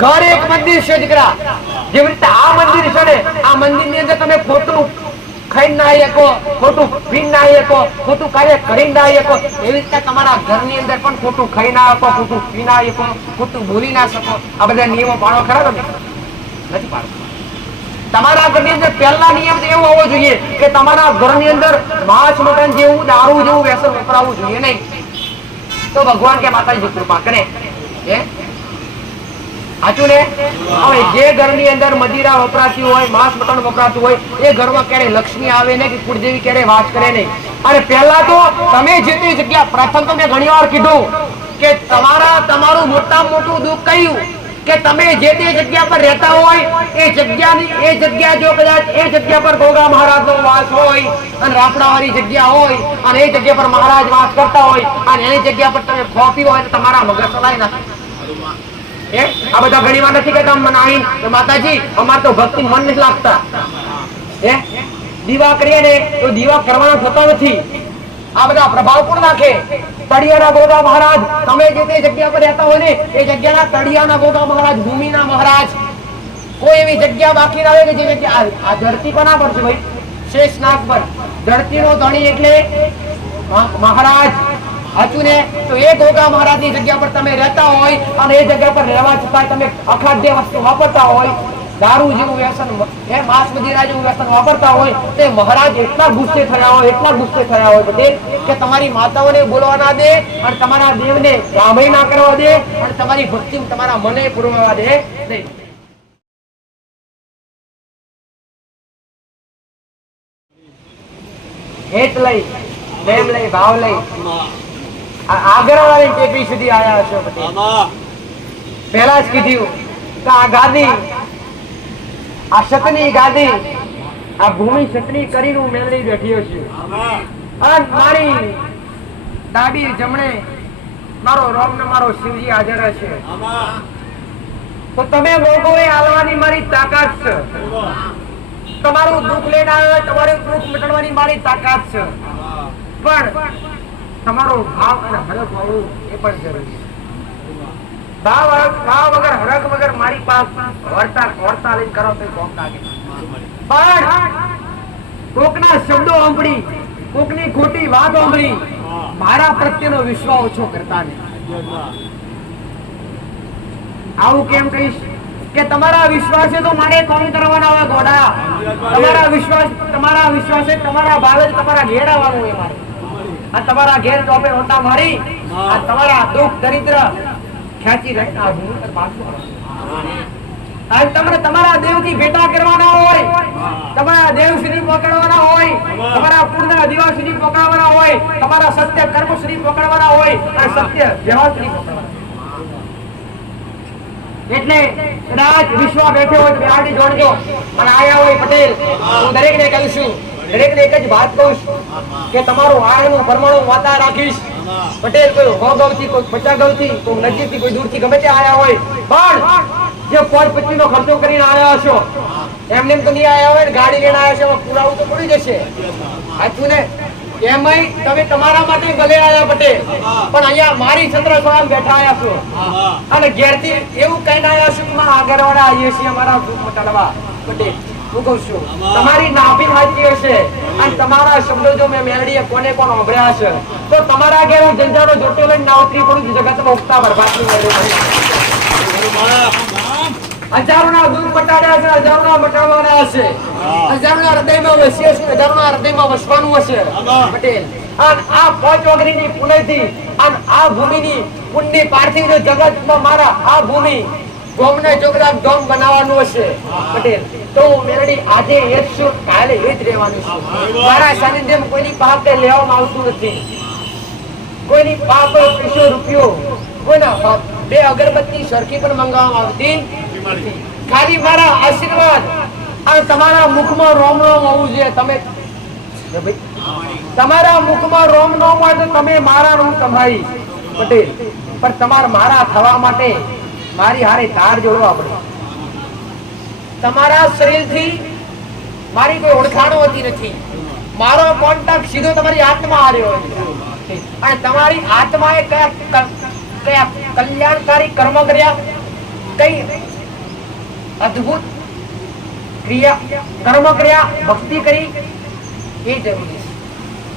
ઘર એક મંદિર છે દીકરા. જેવી રીતે આ મંદિર છે ને, આ મંદિર ની અંદર તમે ખોટું ખાઈ ના શકો, ખોટું પી ના શકો, ખોટું કાર્ય કરી ના શકો, એવી રીતે તમારા ઘરની અંદર પણ ખોટું ખાઈ ના શકો, ખોટું પી ના શકો, ખોટું બોલી ના શકો. આ બધા નિયમો પાળો ખરા તમે? નથી પાડો. તમારા ઘરની અંદર પહેલા નિયમ એવો હોવો જોઈએ કે તમારા ઘરની અંદર માંસ મટન જેવું દારૂ જેવું વ્યસન વપરાવું જોઈએ નહીં. તો ભગવાન કે માતાજી કૃપા કરે. સાચું ને? હવે જે ઘરની અંદર મદિરા વપરાતી હોય, માંસ મટન વપરાતું હોય, એ ઘરમાં ક્યારે લક્ષ્મી આવે નહીં, કે કુળદેવી ક્યારે વાસ કરે નહીં. અને પહેલા તો તમે જે તે જગ્યા, પ્રથમ તો મેં ઘણી વાર કીધું કે તમારું મોટામાં મોટું દુઃખ કયું કે તમે જે તે જગ્યા પર રહેતા હોય એ જગ્યા જો કદાચ એ જગ્યા પર ગોગા મહારાજનો વાસ હોય અને રાફડાવાળી જગ્યા હોય અને એ જગ્યા પર મહારાજ વાસ કરતા હોય અને એની જગ્યા પર તમે ખોપી હોય તો તમારા મગજ ચલાય ના. આ બધા ઘણી વાર નથી કહેતા માતાજી અમારે તો ભક્તિ મન નથી લાગતા. દીવા કરીએ ને તો દીવા કરવાના થતા નથી. આ બધા પ્રભાવ કોણ નાખે? તળિયાના ગોગા મહારાજ. તમે જે તે જગ્યા પર રહેતા હોય ને એ જગ્યાના તળિયાના ગોગા મહારાજ, ભૂમિના મહારાજ, કોઈ એવી જગ્યા બાકી ના હોય કે જે જગ્યા આ ધરતી કોના પર છે ભાઈ? શેષનાગ પર. ધરતીનો ધણી એટલે મહારાજ. સાચું ને? તો એ ગોગા મહારાજની જગ્યા પર તમે રહેતા હોય અને એ જગ્યા પર રહેવા છતાં તમે અખાદ્ય વસ્તુ વાપરતા હોય, દારૂ જેવું વ્યસન, માંસ મદિરા જેવું વ્યસન વાપરતા હોય, તે મહારાજ એટલા ગુસ્સે થયા હોય બધે કે તમારી માતાઓને બોલવા ના દે અને તમારા દેવને ગામય ના કરવા દે અને તમારી ભક્તિ તમારા મને પૂરવા દે નહીં. હેત લઈ, પ્રેમ લઈ, ભાવ લઈ આગળવાળી ટેકરી સુધી આવ્યા હશો. પહેલા જ કીધું કે આ ગાદી, આ સતની ગાદી, આ ભૂમિ સતની કરીને હું મેળવી બેઠી છું. અને મારી ડાબી જમણે મારો રોમ ને મારો શિવજી હાજર છે. તો તમે લોકોએ હાલવાની મારી તાકાત છે. તમારું દુઃખ લઈને આવ્યો, તમારું દુઃખ મટાડવાની મારી તાકાત છે. પણ તમારો ભાવ અને હરખ હોવું એ પણ જરૂરી છે. ભાવ વગર હરખ વગર મારી પાસે વર્તા લઈને કરો તો કોક લાગે. પણ કોકના શબ્દો સાંભળી, કોકની ખોટી વાત સાંભળી મારા પ્રત્યેનો વિશ્વાસ ઓછો કરતા નહીં. આવું કેમ કહીશ કે તમારા વિશ્વાસે તો મારે કોણ કરવાના હોય ગોડા? તમારા વિશ્વાસે તમારા ભાવે તમારા ઘેર આવવાનું હોય મારે. આ તમારા ઘેર ટોપે હોતા મારી આ તમારા દુઃખ દરિદ્ર ખેંચી રહેતા તમારા દેવથી ભેટા કરવાના હોય, તમારા દેવ શ્રી પકડવાના હોય, તમારા પૂર્ણ દિવા શ્રી પકડવાના હોય, તમારા સત્ય કર્મ શ્રી પકડવાના હોય અને સત્ય વ્યવહાર શ્રી પકડવાના. એટલે કદાચ વિશ્વ બેઠે હોય તો બેહાડી જોડજો અને આયા હોય પટેલ, હું દરેકને કહું છું, દરેકને એક જ વાત કહું છું કે તમારું આયનું પરમાણુ વાતા રાખીશ. પટેલ કોઈ 100 ગાઉથી, કોઈ 50 ગાઉથી, કોઈ નજીકથી, કોઈ દૂરથી ગમે તે આયા હોય, પણ જે 5-25 નો ખર્ચો કરીને આવ્યા હશો એમને તો નહીં આવ્યા હોય ને ગાડી લઈને આવ્યા છે, પુરાવું તો પડી જશે. સાચું ને? એમાંય તમે તમારા માટે ભલે આવ્યા પટેલ, પણ અહીંયા મારી છત્ર સ્વયં બેઠા આવ્યા છો અને ઘેરથી એવું કઈ ના આવ્યા છું કે આગળ વાળા આવીએ છીએ અમારા દુઃખ મટાડવા. પટેલ હું કહું છું તમારી નાભી હાચી હશે અને તમારા શબ્દો જો મેં મેળડીએ કોને કોણ સાંભળ્યા છે તો તમારા ઘેર હું જંજાળો જોટો લઈને ના ઉતરી પડું છું જગતમાં ઉગતા બરબાદ હજારોના દુઃખ મટાડ્યા છે, હજારોના મટાડવાના હશે, હજારોના હૃદયમાં વસ્યા છે, હજારોના હૃદયમાં વસવાનું હશે. પટેલ આ 5 ઓગણીની પુણ્યથી અને આ ભૂમિની પુણ્યની પાર્થિવ જગતમાં મારા આ ભૂમિ ગોમને જોગદાર ડોમ બનાવવાનું હશે. પટેલ તો મેરડી આજે એ જ છું, કાલે એ જ રહેવાનું છે. મારા સાનિધ્યમાં કોઈની પાપ લેવામાં આવતું નથી, કોઈની પાપ પૈસો રૂપિયો કોઈના 2 અગરબત્તી સરખી પણ મંગાવવામાં આવતી. ખાલી મારા આશીર્વાદ અને તમારા મુખમાં રોમ રોમ હોવું જોઈએ. તમારા મુખમાં રોમ રોમ હોય તો તમે મારા રૂમ કમાઈ. પટેલ પણ તમારે મારા થવા માટે મારી હારે તાર જોડવા પડે. તમારા શરીરથી મારી કોઈ ઓળખાણો હોતી નથી. મારો કોન્ટેક્ટ સીધો તમારી આત્મા આવ્યો છે અને તમારી આત્માએ કયા કલ્યાણકારી કર્મ કર્યા, કઈ અદ્ભુત ક્રિયા કર્મ કર્યા, ભક્તિ કરી, એ જરૂરી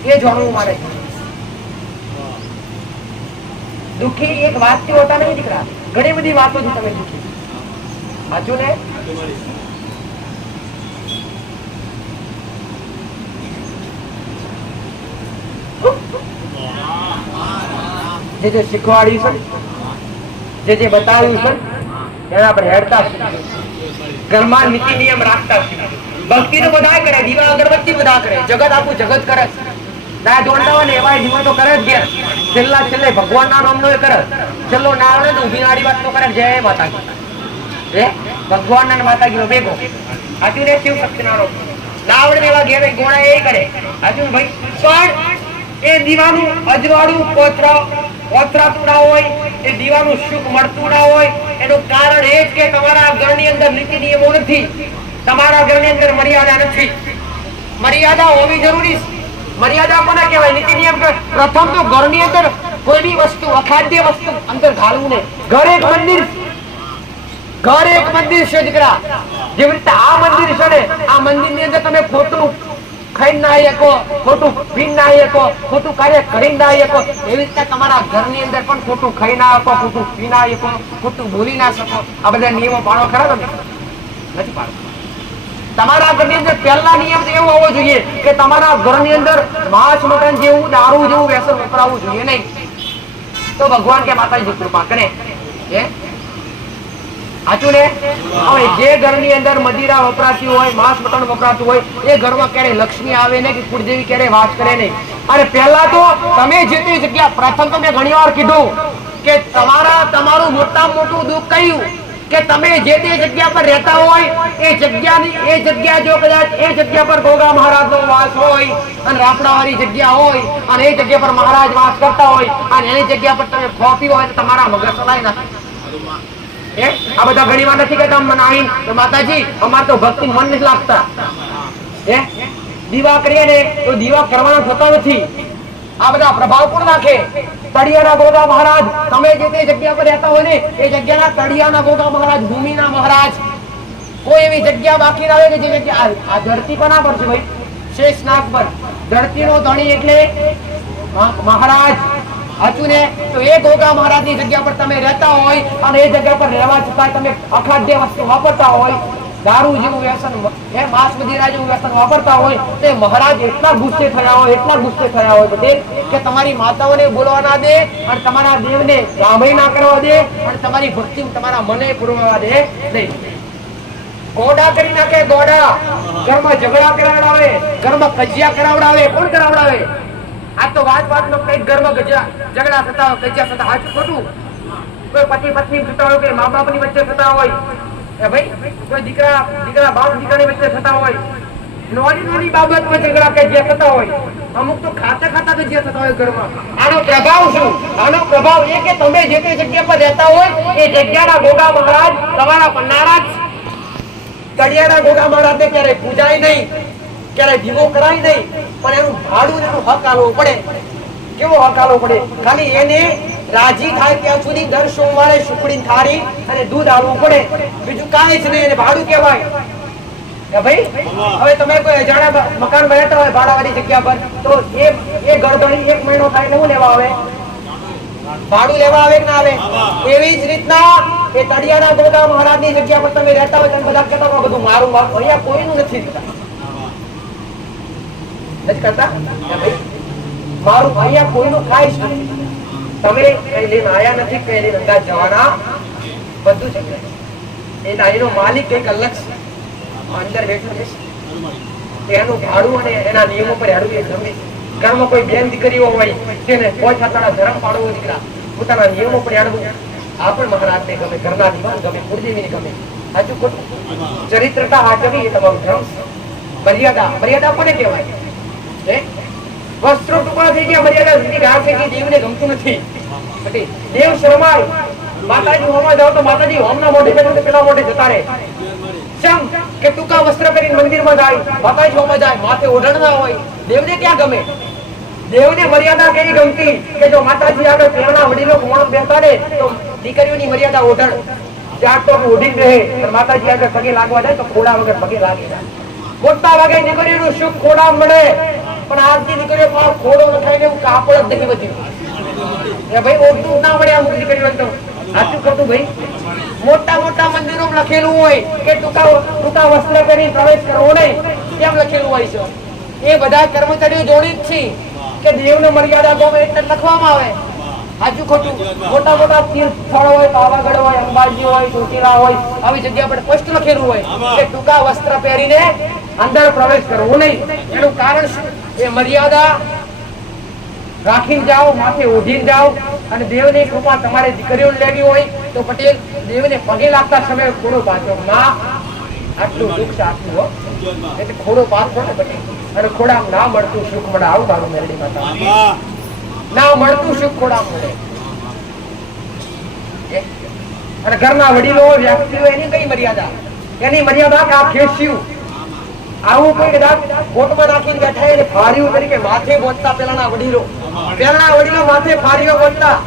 છે, એ જાણવું મારે. દુઃખી એક વાતથી હોતા નહીં દીકરા, ઘણી બધી વાતોથી તમે દુઃખી. સાચું ને? જે શીખવાડ્યું છે, જે બતાવ્યું છે, એના પર હેડતા ઘરમાં નીતિ નિયમ રાખતા. ભક્તિ તો બધા કરે, દીવા અગરબત્તી બધા કરે, જગત આખું જગત કરે. ના જોડતા હોય ને એવા દીવો તો કરે જ. છેલ્લા છેલ્લે ભગવાન ના નામનો એ કરે. છેલ્લો ના આવડે તો ઉભી વાળી વાત તો કરે. જય માતાજી, હે ભગવાન ના માતાજી ભેગો. હાજુ ને શિવ શક્તિ ના ના આવડે એવા ઘેર ગોળા એ કરે. હાજુ ભાઈ, પણ એ દીવાનું અજવાળું કોતરાતું ના હોય, એ દીવાનું સુખ મળતું ના હોય, એનું કારણ એ જ કે તમારા ઘરની અંદર નીતિ નિયમો નથી, તમારા ઘરની અંદર મર્યાદા નથી. મર્યાદા હોવી જરૂરી છે. મર્યાદા કોને કહેવાય? નીતિ નિયમ. પ્રથમ તો ઘરની અંદર કોઈ બી વસ્તુ, અખાદ્ય વસ્તુ અંદર ઘાલવું નહીં. ઘર એક મંદિર છે દીકરા. જેવી રીતે આ મંદિર છે ને, આ મંદિર ની અંદર તમે ખોટું ખાઈ ના શકો, ખોટું પી ના શકો, ખોટું કાર્ય કરી ના શકો, એવી રીતે તમારા ઘરની અંદર પણ ખોટું ખાઈ ના શકો, ખોટું પી ના શકો, ખોટું બોલી ના શકો. આ બધા નિયમો પાડો ખરા? તમે નથી પાડો. તમારા ઘરની અંદર પહેલા નિયમ એવો હોવો જોઈએ કે તમારા ઘરની અંદર માંસ મટન જેવું, દારૂ જેવું વ્યસન વપરાવવું જોઈએ નહીં. તો ભગવાન કે માતાજી કૃપા કરે. સાચું ને? હવે જે ઘરની અંદર મદિરા વપરાતી હોય, માંસ મટન વપરાતું હોય, એ ઘરમાં ક્યારે લક્ષ્મી આવે ને કે કુળદેવી ક્યારે વાસ કરે નહીં. અને પહેલા તો તમે જે તે જગ્યા, પ્રથમ તો મેં ઘણી વાર કીધું કે તમારું મોટામાં મોટું દુઃખ કયું કે તમે જે તે જગ્યા પર રહેતા હોય, એ જગ્યા જો કદાચ એ જગ્યા પર ગોગા મહારાજ નો વાસ હોય અને રાફડાવાળી જગ્યા હોય અને એ જગ્યા પર મહારાજ વાસ કરતા હોય અને એની જગ્યા પર તમે ખોપી હોય તો તમારા મગજ ચલાય નાખે. આ બધા ઘણી વાર નથી કહેતા માતાજી અમારે તો ભક્તિ મન નથી લાગતા. દીવા કરીએ ને તો દીવા કરવાના થતા નથી. આ બધા પ્રભાવ કોણ નાખે? તળિયાના ગોગા મહારાજ. તમે જે તે જગ્યા પર રહેતા હોય ને, એ જગ્યાના તળિયાના ગોગા મહારાજ, ભૂમિના મહારાજ. કોઈ એવી જગ્યા બાકી ના આવે કે જે જગ્યા આ ધરતી કોના પર છે ભાઈ? શેષનાગ પર. ધરતીનો ધણી એટલે મહારાજ. સાચું ને? તો એ ગોગા મહારાજ ની જગ્યા પર તમે રહેતા હોય અને એ જગ્યા પર રહેવા છતાં તમે અખાદ્ય વસ્તુ વાપરતા હોય, દારૂ જેવું વ્યસન, માંસ મદિરા જેવું વ્યસન વાપરતા હોય, તો મહારાજ એટલા ગુસ્સે થયા હોય બધે કે તમારી માતાઓને બોલવા ના દે અને તમારા દેવને રામય ના કરવા દે અને તમારી ભક્તિ તમારા મને પૂરવા દે નહીં. ગોડા કરી નાખે, ગોડા. ઘરમાં ઝઘડા કરાવડાવે, ઘરમાં કજિયા કરાવડાવે. કોણ કરાવડાવે? આ તો વાત નો કઈક ઘરમાં ઝઘડા થતા હોય, કજિયા થતા. હાચું ખોટું? કોઈ પતિ પત્ની થતા હોય, કોઈ મા બાપ ની વચ્ચે થતા હોય, ભાઈ કોઈ દીકરા બાપ દીકરાની વચ્ચે થતા હોય, નાની બાબતમાં ઝઘડા કજિયા થતા હોય, અમુક તો ખાતા કજિયા થતા હોય ઘરમાં. આનો પ્રભાવ શું? આનો પ્રભાવ એ કે તમે જે તે જગ્યા પર રહેતા હોય એ જગ્યાના ગોગા મહારાજ તમારા પર નારાજ. તળિયાના ગોગા મહારાજ ને ક્યારે પૂજાય નહીં, ક્યારે દીવો કરાય નહીં, પણ એનું ભાડું એનું હક આલવું પડે. કેવો હક આલવો પડે? ખાલી એને રાજી થાય ત્યાં સુધી દર સોમવારે સુખડી થાળી અને દૂધ આલવું પડે. બીજું કાંઈ જ નહીં. એને ભાડું કહેવાય. ભાઈ હવે તમે કોઈ અજાણા મકાન બનાવતા હોય ભાડાવાળી જગ્યા પર, તો એ ગરદણી 1 મહિનો થાય એટલે શું લેવા આવે? ભાડું લેવા આવે કે ના આવે? એવી જ રીતના એ તળિયાના ગોગા મહારાજ ની જગ્યા પર તમે રહેતા હોય તમે બધા કહેતા હોય બધું મારું. અહીંયા કોઈનું નથી કરતા. મારું અહીંયા કોઈનું ખાય જ નથી. તમે કઈ લઈને આયા નથી, કઈ લઈને અંદાજ જવાના, બધું છે. એ એનો માલિક કઈક અલગ છે, અંદર બેઠો છે. એનું ભાડું અને એના નિયમો પર હેડવું એ ગમે. ઘરમાં કોઈ બેન દીકરીઓ હોય તેને કોઈ છાતાના ધર્મ પાડવો દીકરા, પોતાના નિયમો પર હેડવું. આ પણ મહારાજ ને ગમે, ઘરના દીવાન ગમે, કુળદેવી ગમે. સાચું ખોટું? ચરિત્રતા હાજરી એ તમારું ધર્મ. મર્યાદા કોને કહેવાય? વસ્ત્રો ટુકડા થઈ ગયા, મર્યાદા સુધી ગાર થઈ ગઈ. દેવને ગમતું નથી. દેવ શરમાય. માતાજી હોમમાં જાઓ તો માતાજી હોમના મોઢે પેલા મોઢે જતા રહે. કેમ કે ટૂંકા વસ્ત્ર પહેરીને મંદિરમાં જાય, માતાજી હોમમાં જાય, માથે ઓઢણ ના હોય. દેવને ક્યાં ગમે? દેવને મર્યાદા કેવી ગમતી કે જો માતાજી આગળ પેલા વડીલો મોણ બેસાડે તો દીકરીઓની મર્યાદા ઓઢણ. ચાર તો ઓઢીને રહે અને માતાજી આગળ પગે લાગવા જાય તો ખોડા વગર પગે લાગે. મોટા ભાગે દીકરીનું સુખ ખોડા મળે, પણ આજની દીકરીઓ પર ખોડો લખાઈને એવું કાપડ જ નથી બધું. એ ભાઈ ઓઢું ના મળે અમુક દીકરીઓ તો. સાચું ખોટું ભાઈ? મોટા મોટા મંદિરો લખેલું હોય કે ટૂંકા વસ્ત્ર પહેરી પ્રવેશ કરવો નહીં, કેમ લખેલું હોય છે? એ બધા કર્મચારીઓ જોડી જ છે કે દેવને મર્યાદા ગમે એટલે લખવામાં આવે. સાચું ખોટું? મોટા મોટા તીર્થ સ્થળ હોય, પાવાગઢ હોય, અંબાજી હોય, ચોટીલા હોય, આવી જગ્યા પર સ્પષ્ટ લખેલું હોય કે ટૂંકા વસ્ત્ર પહેરીને અંદર પ્રવેશ કરવો નહીં. એનું કારણ શું? એ મર્યાદા રાખીને જાઓ, માથે ઓઢીને જાઓ. અને દેવની કૃપા તમારે દીકરીઓને લેવી હોય તો પટેલ દેવને પગે લાગતા સમયે ખોડો પાછો. માં આટલું દુઃખ છે, આટલું હો, એટલે ખોડો પાછો ને પટેલ. અને ખોડા ના મળતું સુખ મળે. આવું મારું મેરડી માતા, ના મળતું સુખ ખોડા મળે. અને ઘરના વડીલો વ્યક્તિઓ એની કઈ મર્યાદા? એની મર્યાદા કે આ ખેસ્યું આવું કોઈ કદાચ કોટમાં નાખીને બેઠા એને ફારીઓ તરીકે માથે બોલતા પેલાના વડીલો માથે ફારીઓ બોલતા.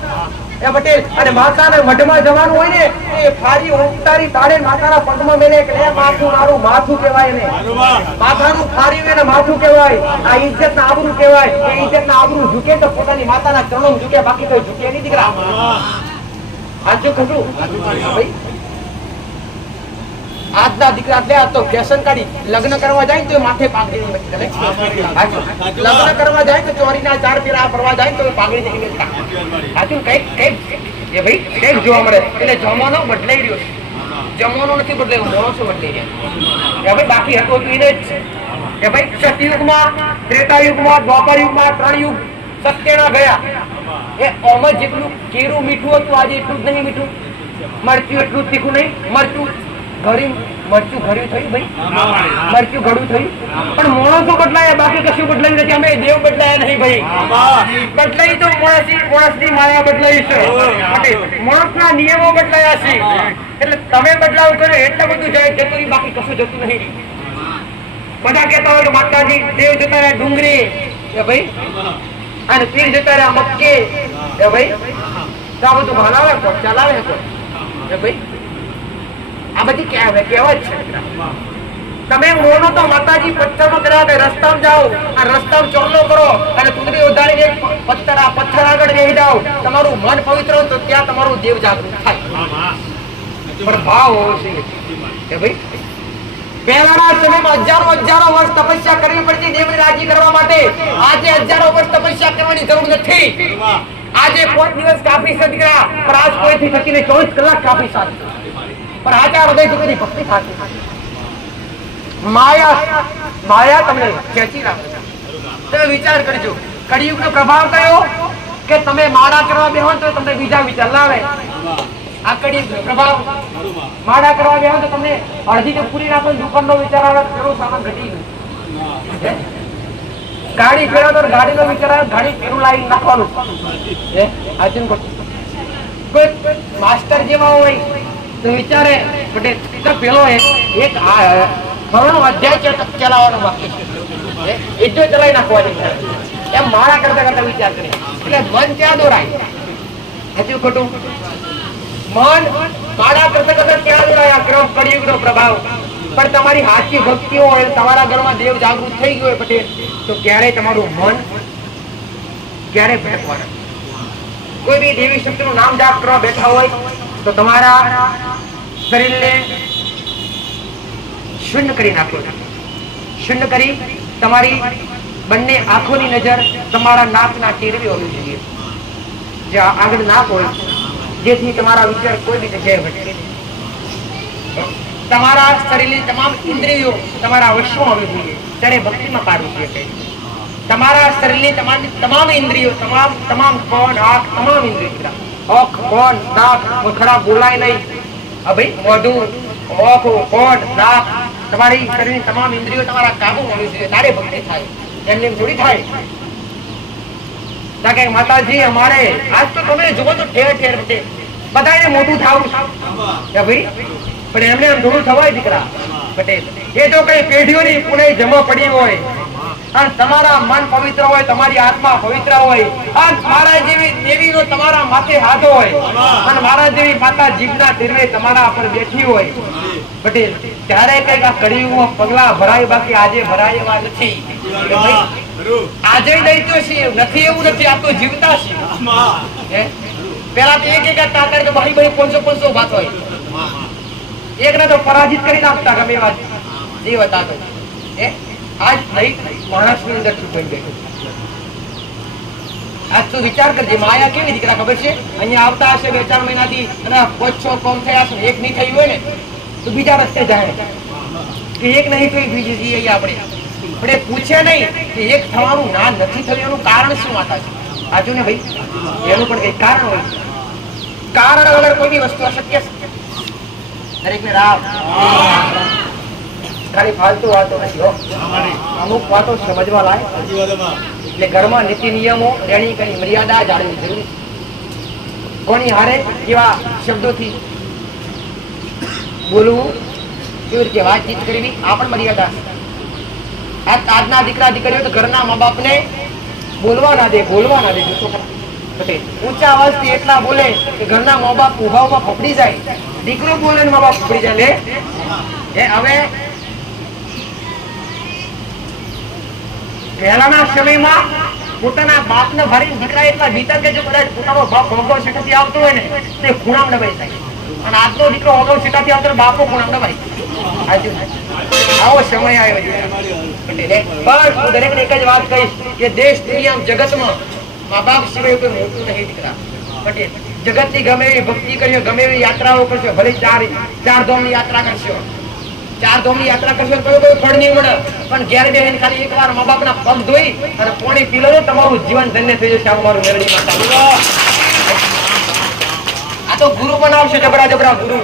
એ પટેલ અને માતાના મઢમાં જવાનું હોય ને એ ફારી ઉતારી તાળે માતાના પગમાં મેલે કે લે માથું મારું માથું કહેવાય ને. માથાનું ફાર્યું એને માથું કહેવાય. આ ઇજ્જતના આબરૂ કહેવાય. એ ઇજ્જતના આબરૂ ઝૂકે તો પોતાની માતાના ચરણોમાં ઝૂકે, બાકી કોઈ ઝૂકે નહીં દીકરા. આજુ ખોટું ભાઈ? આજના દીકરા એટલે આ તો ફેશન કાઢી લગ્ન કરવા જાય તો માથે પાઘડી લગ્ન કરવા જાય તો ચોરીના 4 ફેરા ફરવા જાય તો પાઘડી સાચું કઈક એ ભાઈ કઈક જોવા મળે. એટલે જમાનો બદલાઈ રહ્યો છે. જમાનો નથી બદલાયો, માણસો બદલાઈ રહ્યા. ભાઈ બાકી હતો તો એને જ છે કે ભાઈ સતયુગમાં, ત્રેતાયુગમાં, દ્વાપર યુગમાં 3 યુગ સત્યના ગયા. એ ઓમ જેટલું કેરું મીઠું હતું આજે એટલું જ નહીં મીઠું. મરચું એટલું જ તીખું નહીં. મરચું ઘડ્યું થયું ભાઈ, મરચું ઘડું થયું. પણ માણસો બદલાયા, બાકી કશું બદલાયું નથી. અમે દેવ બદલાયા નહીં ભાઈ. બદલાઈ તો માણસની માયા બદલાઈ છે, માણસના નિયમો બદલાયા છે. એટલે તમે બદલાવ કરો એટલે બધું જાય જતું, બાકી કશું જતું નહીં. બધા કહેતા હોય કે માતાજી દેવ જતા રહ્યા ડુંગરી કે ભાઈ, અને પીર જતા રહ્યા મક્કે કે ભાઈ, તો આ બધું ભણાવે કોણ, ચલાવે કોણ કે ભાઈ? આ બધી કહેવત છે. તમે મોનો તો માતાજી પથ્થરમાં કર્યા કે રસ્તામાં જાઓ, આ રસ્તામાં ચોરલો કરો અને કુદરી ઉધારીને પથ્થર આગળ રહી જાઓ. તમારું મન પવિત્ર હોય તો ત્યાં તમારું દેવ જાગૃત થાય. પણ ભાવ હોવો જોઈએ કે ભાઈ પહેલાના સમયમાં હજારો વર્ષ તપસ્યા કરવી પડતી દેવને રાજી કરવા માટે. આજે હજારો વર્ષ તપસ્યા કરવાની જરૂર નથી. આજે 5 દિવસ કાફી છે દીકરા, પણ આજ કોઈથી થકીને 24 કલાક કાફી સાથે. પણ આચાર હૃદયથી બધી ભક્તિ થતી. માયા તમને ખેંચી રાખે. તમે વિચાર કરજો, કળિયુગનો પ્રભાવ કયો કે તમે માળા કરવા બેહો તો તમને બીજા વિચાર લાવે. આ કળિયુગનો પ્રભાવ. માળા કરવા બેહો તો તમને અડધી તો પૂરી રાખો, દુકાનનો વિચાર આવે, પેલો સામાન ઘટી ગયું. ગાડી ફેરવો તો ગાડીનો વિચાર આવે, ગાડી ફેરું લાવી નાખવાનું. કોઈ માસ્ટર જેવા હોય તો વિચારે પેલો એક ઘણો અધ્યાય ચલાવવાનો બાકી છે, એટલો ચલાવી નાખવાની. એમ માળા કરતા વિચાર કરે એટલે મન ત્યાં દોરાય. હજુ ખોટું? મન માળા કરતા ક્યાં દોરાય? ક્રમ કળિયુગનો પ્રભાવ. પણ તમારી હાચી ભક્તિ હોય, તમારા ઘરમાં દેવ જાગૃત થઈ ગયો હોય પટેલ, તો ક્યારે તમારું મન ક્યારે ભટકવાનું? કોઈ બી દેવી શક્તિનું નામ જાપ કરવા બેઠા હોય તો તમારા શરીરને શૂન્ય કરી નાખો. શૂન્ય કરી તમારી બંને આંખોની નજર તમારા નાકના ટેરવે હોવી જોઈએ, જ્યાં આગળ નાક હોય, જેથી તમારા વિચાર કોઈ બી જગ્યાએ ભટકે. તમારા શરીરની તમામ ઇન્દ્રિયો તમારા વશમાં હોવી જોઈએ, ત્યારે ભક્તિમાં પાડવું જોઈએ. તમારા શરીરની તમામ ઇન્દ્રિયો, તમામ કોણ, આંખ, તમામ ઇન્દ્રિયો, આંખ, કોણ, નાક, ખરા બોલાય નહીં. ભાઈ મોઢું, આંખો, કોણ, નાક, તમારી શરીરની તમામ ઇન્દ્રિયો તમારા કાબુ હોવી જોઈએ, તારે ભક્તિ થાય. એમને થોડી થાય. માતાજી અમારે આજ તો તમે જુઓ તો ઠેર ઠેર બધાને મોટું થવું છે ભાઈ, પણ એમને એમ થોડું થવાય દીકરા પટેલ. એ જો કઈ પેઢીઓની પુણે જમા પડી હોય અને તમારા મન પવિત્ર હોય, તમારી આત્મા પવિત્ર હોય, અને મારા જેવી દેવીનો તમારા માથે હાથ હોય, અને મારા જેવી માતા જીભના તીરવે તમારા પર બેઠી હોય પટેલ, ત્યારે કઈક આ કળિયુગમાં પગલા ભરાય, બાકી આજે ભરાય એવા નથી. આજે દૈતો છે નથી એવું નથી, આ તો જીવતા છે. પેલા તો એક તાકાત તો બહી બહી 500 વાત હોય, એકને તો પરાજિત કરી નાખતા ગમે એવા જીવ હતા. તો આજ નહીં માણસની અંદર શું બની બેઠું. આજ તું વિચાર કરજે, માયા કેવી દીકરા ખબર છે, અહીંયા આવતા હશે 2-4 મહિનાથી અને 5-6 કોમ થયા છે, એક નહીં થયું હોય ને તો બીજા રસ્તે જાય કે એક નહીં થયું બીજી જઈએ. આપણે પૂછે નહીં કે એક થવાનું ના નથી થયું એનું કારણ શું માતા છે. આજુ ને ભાઈ, એનું પણ કઈ કારણ હોય. કારણ વગર કોઈ બી વસ્તુ અશક્ય છે. દરેક ને રામ ખાલી ફાલતુ વાતો નથી હો, અમુક વાતો સમજવા લાયક. એટલે ઘરમાં નીતિ નિયમો, રહેણી કરી મર્યાદા જાળવવી જરૂરી છે. કોની હારે કેવા શબ્દોથી બોલવું, કેવી રીતે વાતચીત કરવી, આ પણ મર્યાદા છે. આજના દીકરા દીકરીઓ તો ઘરના મા બાપને બોલવા ના દે. ઊંચા અવાજથી એટલા બોલે કે ઘરના મા બાપ ઉભા ફફડી જાય. દીકરો બોલે ને મા બાપ ફફડી જાય. હવે પહેલાના સમયમાં પોતાના બાપને ભરીને દીકરા એટલા ભીતર કે જો કદાચ પોતાનો બાપ ઓગવ સીટાથી આવતો હોય ને તે ખૂણામાં દબાઈ જાય. અને આજનો દીકરો ઓગવ સીટાથી આવતો બાપો ખૂણામાં દબાઈ. આવો સમય આવ્યો છે. પણ દરેકને એક જ વાત કહીશ કે દેશ દુનિયા જગતમાં મા બાપ સિવાય કોઈ મોટું નહીં દીકરા. પટેલ જગતની ગમે એવી ભક્તિ કરશો, ગમે એવી યાત્રાઓ કરશો, ભલે ચાર ધામની યાત્રા કરશો, 4 ધામની યાત્રા કરશો તો કોઈ ફળ નહીં મળે. પણ ઘેર બેહીને ખાલી એકવાર મા બાપના પગ ધોઈ અને પાણી પી લો, તમારું જીવન ધન્ય થઈ જશે. મારું મેળવી માતા આ તો ગુરુ બનાવશે, જબરા ગુરુ.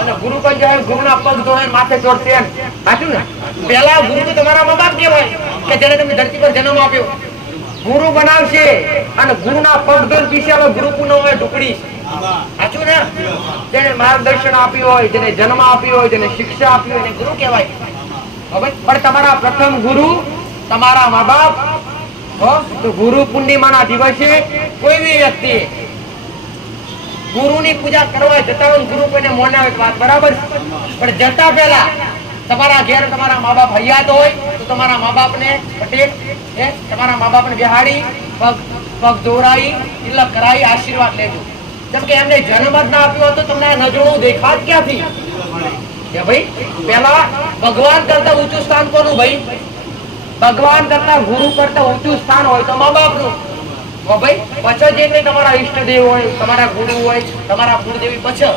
અને ગુરુ પણ જાય ગુરુના પગ ધોઈ માથે ચોડશે. સાચું ને? પહેલા ગુરુ તો તમારા મા બાપ કહેવાય કે જેને તમે ધરતી પર જન્મ આપ્યો. ગુરુ બનાવશે અને ગુરુના પગ ધોઈને પીછે ગુરુ પૂનો હોય ઢુકડી. સાચું ને? જેને માર્ગદર્શન આપ્યું હોય, જેને જન્મ આપ્યો હોય, જેને શિક્ષા આપી હોય એને ગુરુ કહેવાય. પણ તમારા પ્રથમ ગુરુ તમારા મા બાપ. તો ગુરુ પૂર્ણિમાના દિવસે કોઈ બી વ્યક્તિ ગુરુની પૂજા કરવા જતા હોય, ગુરુ કોઈને મોનાવે વાત બરાબર, પણ જતા પહેલા તમારા ઘેર તમારા મા બાપ હયાત હોય તો તમારા મા બાપને પટેલ તમારા મા બાપને બેહાડી પગ દોરાઈ તિલક કરાવી આશીર્વાદ લેજો. જેમ કે એમને જન્મ જ ના આપ્યો હતો, તમને નજરો દેખાત ક્યાંથી? કે ભાઈ પહેલા ભગવાન કરતા ઊંચું સ્થાન કોનું ભાઈ? ભગવાન કરતા ગુરુ કરતા ઊંચું સ્થાન હોય તો મા બાપનું. ભાઈ પછી જે તમારા ઈષ્ટદેવ હોય, તમારા ગુરુ હોય, તમારા કુળદેવી પછી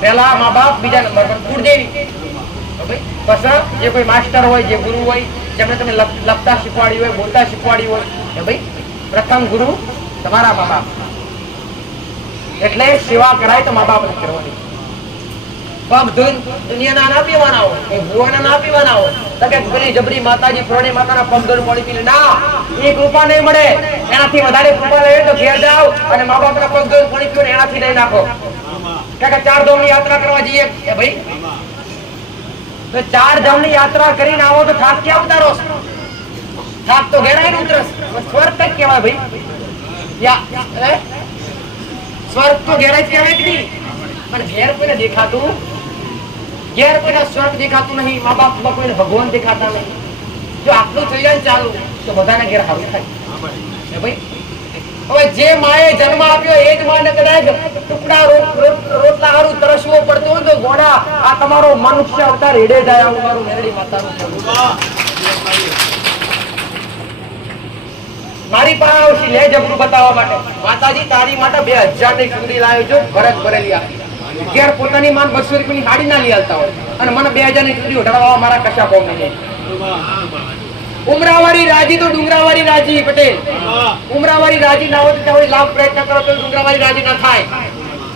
પહેલા મા બાપ, બીજા નંબર પર કુળદેવી. પછી જે કોઈ માસ્ટર હોય, જે ગુરુ હોય, જેમને તમે લખતા શીખવાડી હોય, બોલતા શીખવાડી હોય, કે ભાઈ પ્રથમ ગુરુ તમારા મા બાપ. એટલે સેવા કરાય તો મા બાપ ને કરવાની. પગ ધોઈને દુનિયાના ના પીવાના હોય, ભુવાના ના પીવાના હોય. તો કે પેલી જબરી માતાજી ફ્રોણી માતાના પગ ધોઈને પાણી પી લે, ના, એ કૃપા નહીં મળે. એનાથી વધારે કૃપા લઈએ તો ઘેર જાઓ અને મા બાપના પગ ધોઈને પાણી પીઓ, એનાથી લઈ નાખો. કે 4 ધામની યાત્રા કરવા જઈએ કે ભાઈ, તો 4 ધામની યાત્રા કરીને આવો તો થાક ક્યાં ઉતારો? થાક તો ઘેરાય ને ઉતરસ. સ્વર્ગ કઈ કહેવાય ભાઈ? સ્વર્ગ તો ઘેરાય જ કહેવાય કે નહીં? પણ ઘેર કોઈને દેખાતું, ઘેર કોઈને સ્વર્ગ દેખાતું નહીં, મા બાપ કોઈને ભગવાન દેખાતા નહીં. જો આટલું થઈ જાય ચાલુ તો બધાને ઘેર સારું થાય. ભાઈ હવે જે માએ જન્મ આપ્યો એ જ માને કદાચ ટુકડા રોટલા હારું તરસવો પડતો હોય તો ગોડા આ તમારો મનુષ્ય અવતાર હેડે જાય. આવું મારું મેરડી માતાનું મારી પાસે આવશે લે જબરું બતાવવા માટે. માતાજી તારી માટે 2000 ની ચૂંદડી લાવ્યો છો, ભરત ભરેલી આપી. ઘેર પોતાની માન 200 રૂપિયાની સાડી ના લઈ આવતા હોય અને મને 2000 ની ચૂંદડી ઉઠાડવા મારા કશા કોમ નહીં. ઉમરાવાળી રાજી તો ડુંગરાવાળી રાજી. પટેલ ઉમરાવાળી રાજી ના હોય તો લાભ પ્રયત્ન કરો તો ડુંગરાવાળી રાજી ના થાય.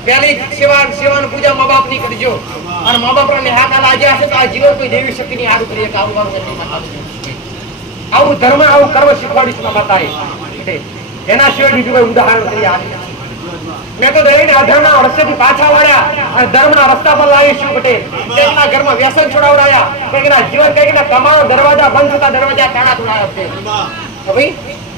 પહેલી સેવાનું પૂજા મા બાપ ની કરજો અને મા બાપ ને હાથ લાગ્યા હશે તો આ જીવો કોઈ દેવી શક્તિ ની હારું કરીએ. આવું ધર્મ આવું કર્મ શીખવાડીશ માતાએ. એના સિવાય બીજું કોઈ ઉદાહરણ કરી આપે મેં તો દરેકને અધર્મના રસ્તેથી પાછા વાળ્યા અને ધર્મના રસ્તા પર લાવી છું પટેલ. તેમના ઘરમાં વ્યસન છોડાવડાયા, કંઈકના જીવન કંઈકના તમારા દરવાજા બંધ થતા દરવાજા તાળા તોડાયા છે. ભાઈ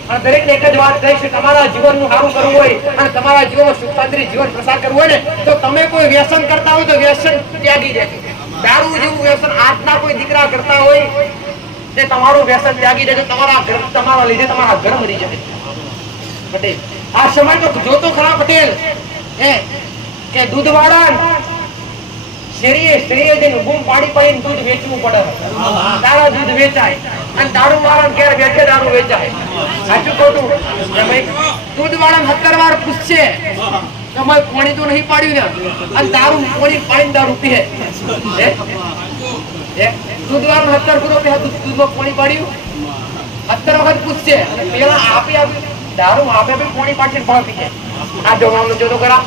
અને દરેકને એક જ વાત કહીશ, તમારા જીવનનું સારું કરવું હોય અને તમારા જીવનમાં સુખ શાંતિથી જીવન પ્રસાર કરવું હોય ને તો તમે કોઈ વ્યસન કરતા હોય તો વ્યસન ત્યાગી દેજો. દારૂ જેવું વ્યસન આજના કોઈ દીકરા કરતા હોય તે તમારું વ્યસન ત્યાગી દેજો. તમારા લીધે તમારા ઘર મરી જશે પટેલ. આ સમય તો જોતો ખરા પટેલ કે દૂધવાળા શેરીએ જઈને બૂમ પાડીને દૂધ વેચવું પડે. તારા દૂધ વેચાય અને દારૂ વાળા ઘેર બેઠે દારૂ વેચાય. સાચું ખોટું? દૂધ વાળા 70 વાર પૂછશે તમે પાણી તો નહીં પાડ્યું ને, અને દારૂ પાણી દારૂ પીએ. દૂધ વાળા 70 પૂરો દૂધમાં પાણી પાડ્યું 70 વખત પૂછશે અને પેલા આપી દારૂ આપે પાણી પાડીને ભાવ પીએ. આ જોવાનું જોતો કરા.